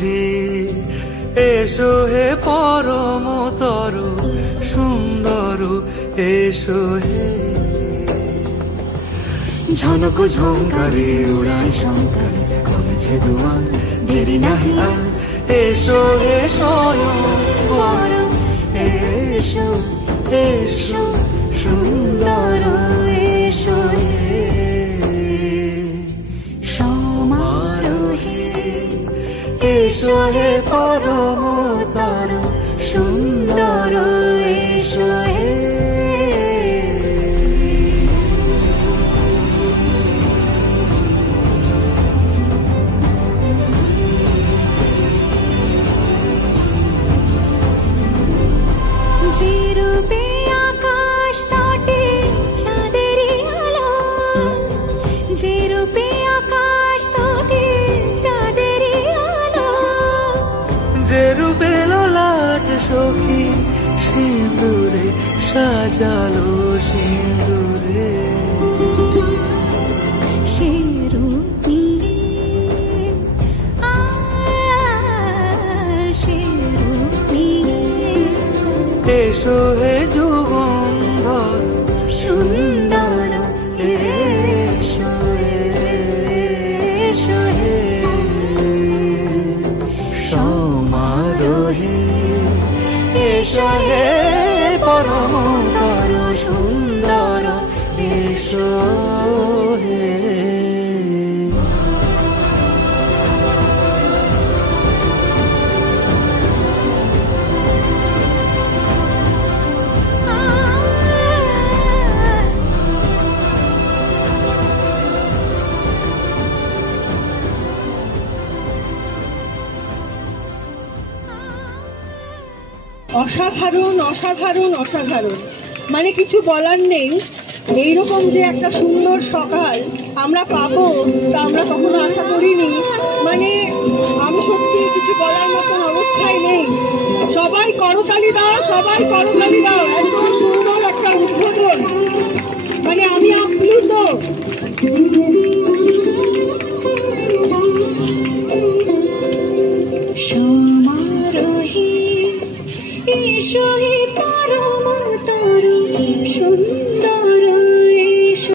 হে এসো হে পরমতর সুন্দর এসো হে। ঝনক ঝঙ্কারে উড়ায় শঙ্কারে কমেছে দুয়ার দেরি নাহি আর এসো হে স্বয়ং পরম এসো এসো সুন্দর এসো হে সমারোহে এসো হে পরমতর সুন্দর এসো হে। যে রূপে আকাশ তটে চাঁদেরই আলো, যে রূপে আকাশ তটে চাঁদেরই আলো, যে রূপে ললাট সখী সিঁদুরে সাজালো সিঁদুরে, সে রূপ নিয়ে সে রূপ নিয়ে এসো হে যুগন্ধর সুন্দর এসো এসো হে সমারোহে এসো হে পরমতর সুন্দর এসো হে। অসাধারণ অসাধারণ অসাধারণ, মানে কিছু বলার নেই। এইরকম যে একটা সুন্দর সকাল আমরা পাবো তা আমরা কখনো আশা করিনি। মানে আমি সত্যি কিছু বলার মতন অবস্থায় নেই। সবাই করতালি দাও, সবাই করতালি দাও। একদম সুন্দর একটা উদ্বোধন, মানে আমি আপ্লুত। সমারোহে এসো হে পরমতর সুন্দর